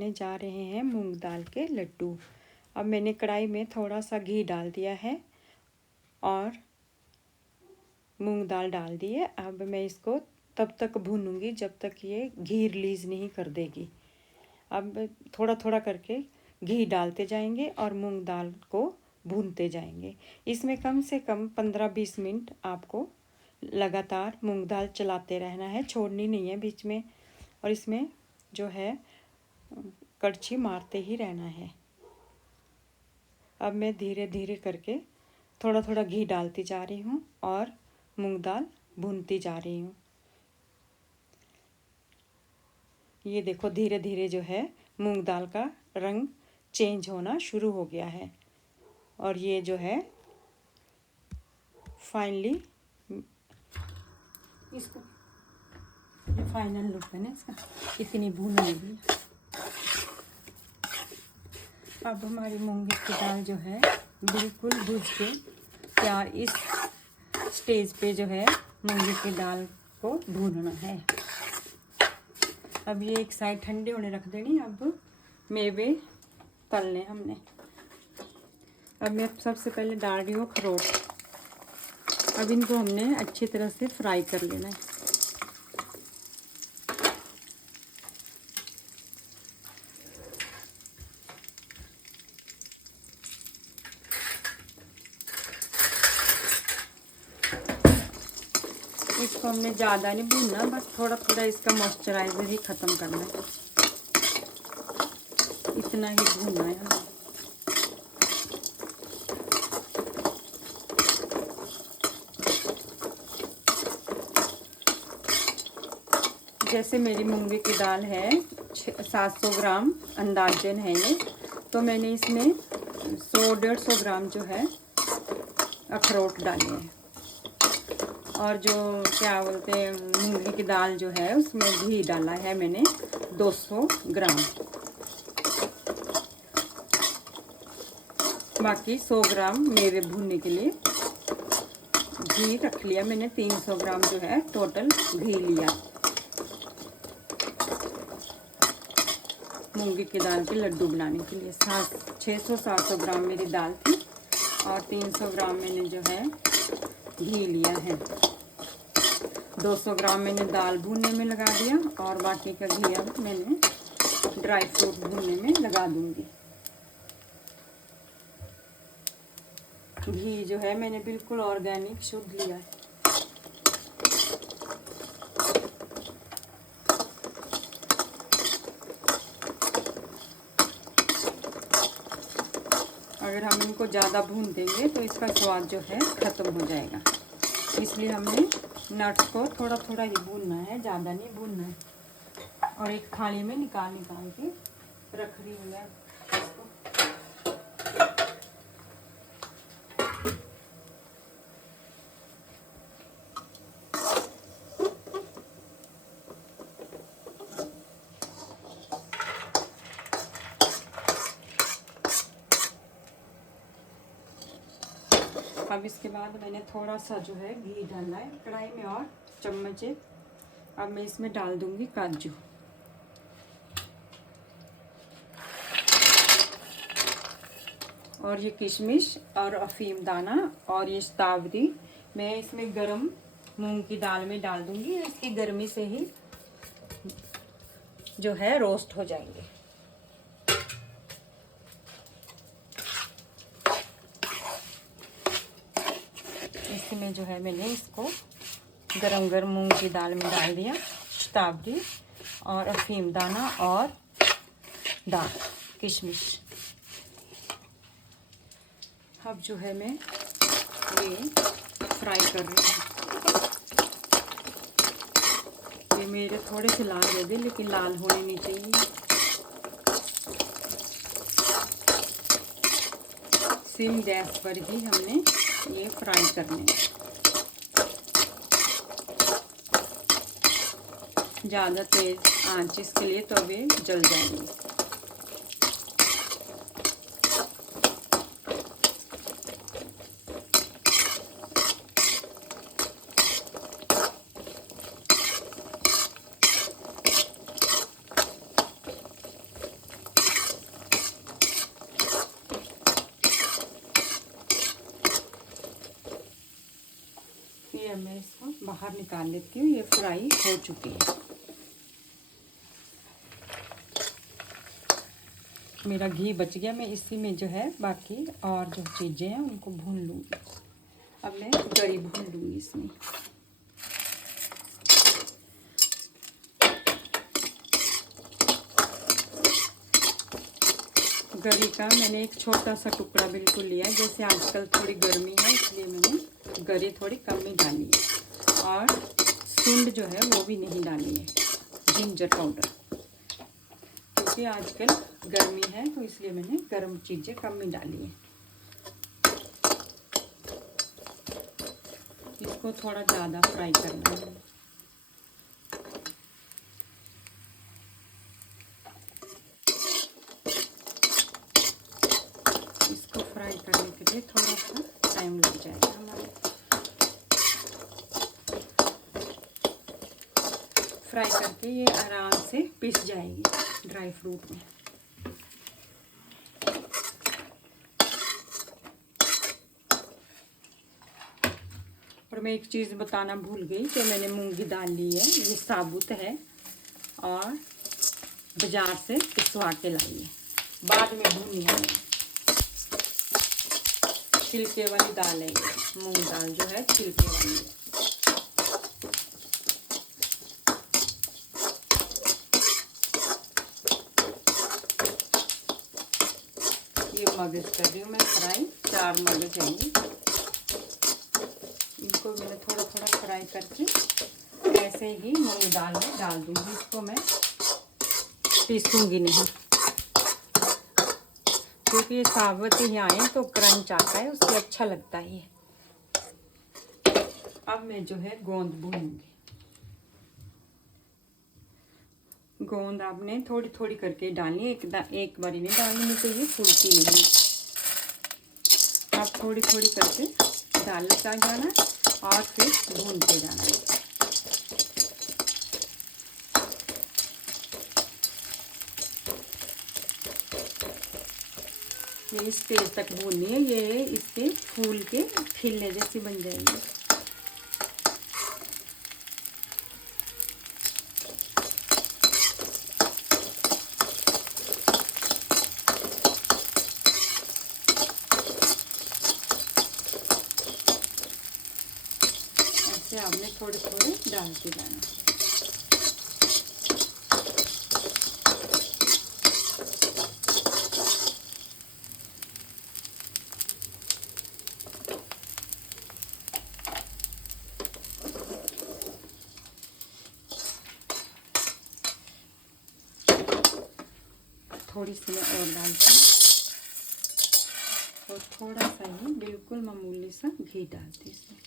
बनाने जा रहे हैं मूंग दाल के लड्डू। अब मैंने कढ़ाई में थोड़ा सा घी डाल दिया है और मूंग दाल डाल दी है। अब मैं इसको तब तक भूनूंगी जब तक ये घी रिलीज़ नहीं कर देगी। अब थोड़ा थोड़ा करके घी डालते जाएंगे और मूंग दाल को भूनते जाएंगे। इसमें कम से कम 15-20 मिनट आपको लगातार मूंग दाल चलाते रहना है, छोड़नी नहीं है बीच में। और इसमें जो है कड़छी मारते ही रहना है। अब मैं धीरे धीरे करके थोड़ा थोड़ा घी डालती जा रही हूँ और मूंग दाल भूनती जा रही हूँ। ये देखो धीरे धीरे जो है मूंग दाल का रंग चेंज होना शुरू हो गया है और ये जो है फाइनली इसको ये फाइनल लुक है ना इसका, इतनी भूनेगी। अब हमारी मूंगी की दाल जो है बिल्कुल भुज के तैयार। इस स्टेज पे जो है मूंगी की दाल को भूनना है। अब ये एक साइड ठंडे होने रख देनी। अब मेवे तलने हमने। अब मैं सबसे पहले डाल रही हूँ अखरोट। अब इनको हमने अच्छी तरह से फ्राई कर लेना है। इसको हमने ज़्यादा नहीं भूनना, बस थोड़ा थोड़ा इसका मॉइस्चराइजर ही ख़त्म करना है, इतना ही भूनना है हमें। जैसे मेरी मूंगी की दाल है 700 ग्राम अंदाजन है ये, तो मैंने इसमें 100-150 ग्राम जो है अखरोट डाले हैं। और जो क्या बोलते हैं मूंगी की दाल जो है उसमें घी डाला है मैंने 200 ग्राम। बाकी 100 ग्राम मेवे भूनने के लिए घी रख लिया मैंने। 300 ग्राम जो है टोटल घी लिया। मूंगी की दाल के लड्डू बनाने के लिए 600-700 ग्राम मेरी दाल थी और 300 ग्राम मैंने जो है घी लिया है। 200 ग्राम मैंने दाल भूनने में लगा दिया और बाकी का घी अब मैंने ड्राई फ्रूट भूनने में लगा दूंगी। घी जो है मैंने बिल्कुल ऑर्गेनिक शुद्ध लिया है। अगर हम इनको ज़्यादा भून देंगे तो इसका स्वाद जो है ख़त्म हो जाएगा, इसलिए हमने नट्स को थोड़ा थोड़ा ही भूनना है, ज़्यादा नहीं भूनना है। और एक थाली में निकाल के रख रही हूँ मैं इसको। अब इसके बाद मैंने थोड़ा सा जो है घी डालना है कढ़ाई में और चम्मच। अब मैं इसमें डाल दूंगी काजू। और ये किशमिश और अफीम दाना और ये शतावरी मैं इसमें गरम मूंग की दाल में डाल दूंगी। इसकी गर्मी से ही जो है रोस्ट हो जाएंगे। इसमें जो है मैंने इसको गरम गरम मूंग की दाल में डाल दिया शतावरी और अफीम दाना और दाल किशमिश। अब जो है मैं ये फ्राई कर रही हूँ। ये मेरे थोड़े से लाल हो गए लेकिन लाल होने नहीं चाहिए। सिम गैस पर ही हमने ये फ्राई करने हैं। ज़्यादा तेज आंच इसके लिए तो वे जल जाएंगे। बाहर निकाल लेती हूँ। ये फ्राई हो चुकी है। मेरा घी बच गया, मैं इसी में जो है बाकी और जो चीज़ें हैं उनको भून लूँगी। अब मैं गरी भून लूँगी इसमें। गरी का मैंने एक छोटा सा टुकड़ा बिल्कुल लिया है। जैसे आजकल थोड़ी गर्मी है इसलिए मैंने गरी थोड़ी कम ही डाली है। और सूंड जो है वो भी नहीं डाली है, जिंजर पाउडर, क्योंकि आजकल गर्मी है तो इसलिए मैंने गर्म चीज़ें कम ही डाली है। इसको थोड़ा ज़्यादा फ्राई करना है। इसको फ्राई करने के लिए थोड़ा सा टाइम लग जाएगा हमारे। फ्राई करके ये आराम से पिस जाएगी ड्राई फ्रूट में। और मैं एक चीज़ बताना भूल गई कि मैंने मूंगी दाल ली है, ये साबुत है और बाज़ार से पिसवा के लाई है, बाद में भूनी है। छिलके वाली दाल है ये, मूंग दाल जो है छिलके वाली है। ये मगज कर रही हूँ मैं फ्राई, 4 मगज चाहिए। इनको मैंने थोड़ा थोड़ा फ्राई करके ऐसे ही मूंग दाल में डाल दूँगी। इसको मैं पीसूँगी नहीं, क्योंकि ये साबुत ही आए तो क्रंच आता है, उससे अच्छा लगता है ये। अब मैं जो है गोंद भूनूंगी। गोंद आपने थोड़ी थोड़ी करके डालनी है, एक बारी नहीं डालनी, नहीं तो ये फूलती नहीं। आप थोड़ी थोड़ी करके डालता जाना और फिर भूनते जाना है। ये इस तेज तक भूननी है, ये इसके फूल के खिलने जैसी बन जाएगी। ऐसे आपने थोड़े थोड़े डालते जाना। थोड़ी सी मैं और डालती हूँ और थोड़ा सा ही बिल्कुल मामूली सा घी डालती इसमें।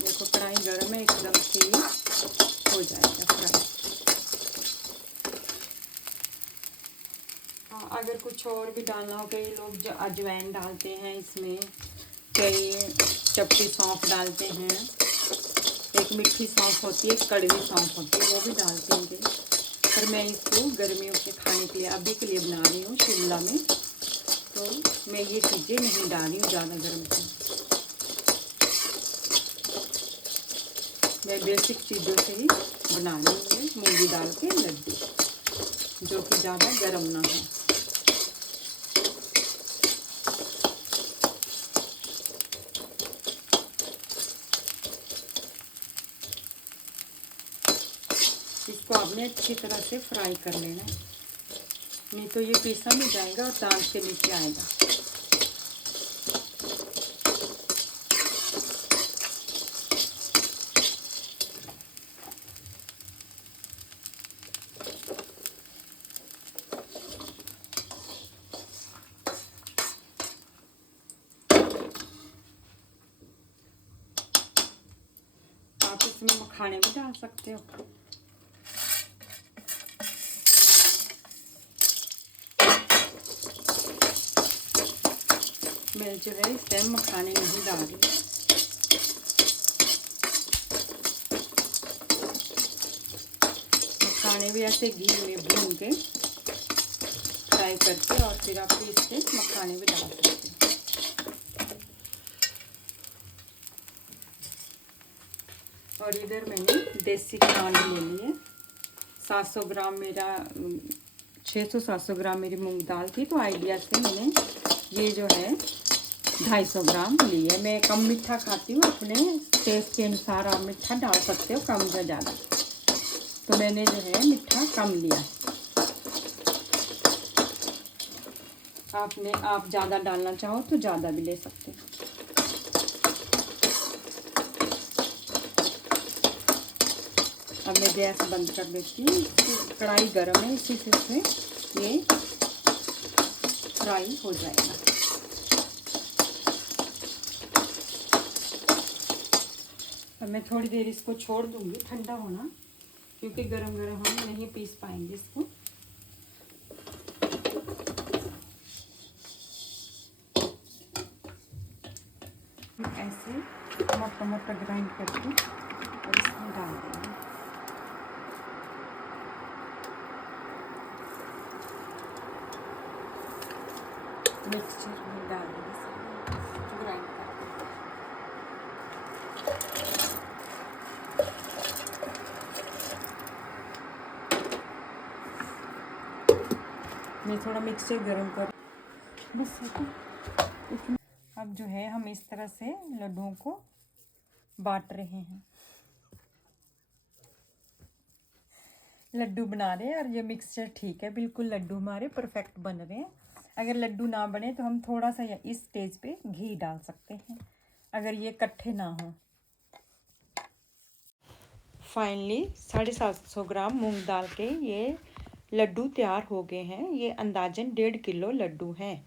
देखो कढ़ाई गर्म है, एकदम से हो जाएगा फ्राई। अगर कुछ और भी डालना हो, कई लोग जो अजवाइन डालते हैं इसमें, कई चपटी सौंफ डालते हैं, एक मीठी सौंफ होती है, एक कड़वी सौंफ होती है, वो भी डालते हैं। पर मैं इसको गर्मियों के खाने के लिए अभी के लिए बना रही हूँ शिमला में, तो मैं ये चीज़ें नहीं डाल रही हूँ ज़्यादा गर्म से। मैं बेसिक चीज़ों से ही बना रही हूँ मूंगी दाल के लड्डू, जो कि ज़्यादा गर्म ना हो। इसको आपने अच्छी तरह से फ्राई कर लेना है, नहीं तो ये पीसा नहीं जाएगा और दांत के नीचे आएगा। आप इसमें मखाने भी डाल सकते हो। मैं जो है इस टाइम मखाने नहीं डाल रही। मखाने भी ऐसे घी में भून के फ्राई करके और फिर आप पीस के मखाने भी डाल सकते हैं। और इधर मैंने देसी खांड ले ली है। 700 ग्राम मेरा 600-700 ग्राम मेरी मूंग दाल थी, तो आइडिया से मैंने ये जो है 250 ग्राम ली है। मैं कम मीठा खाती हूँ, अपने टेस्ट के अनुसार आप मीठा डाल सकते हो, कम या ज़्यादा। तो मैंने जो है मीठा कम लिया। आप ज़्यादा डालना चाहो तो ज़्यादा भी ले सकते हो। अब मैं गैस बंद कर देती हूँ। कढ़ाई गर्म है, इसी से ये फ्राई हो जाएगा। अब मैं थोड़ी देर इसको छोड़ दूँगी ठंडा होना, क्योंकि गरम गरम हम नहीं पीस पाएंगे इसको। ऐसे मोटा मोटा ग्राइंड करके और इसमें डाल देंगे। मिक्सचर में डाल देंगे ग्राइंड करके। मैं थोड़ा मिक्सचर गरम कर बस। अब जो है हम इस तरह से लड्डुओं को बांट रहे हैं, लड्डू बना रहे हैं। और ये मिक्सचर ठीक है, बिल्कुल लड्डू हमारे परफेक्ट बन रहे हैं। अगर लड्डू ना बने तो हम थोड़ा सा इस स्टेज पे घी डाल सकते हैं, अगर ये इकट्ठे ना हो। फाइनली 750 ग्राम मूंग दाल के ये लड्डू तैयार हो गए हैं। ये अंदाजन 1.5 किलो लड्डू हैं।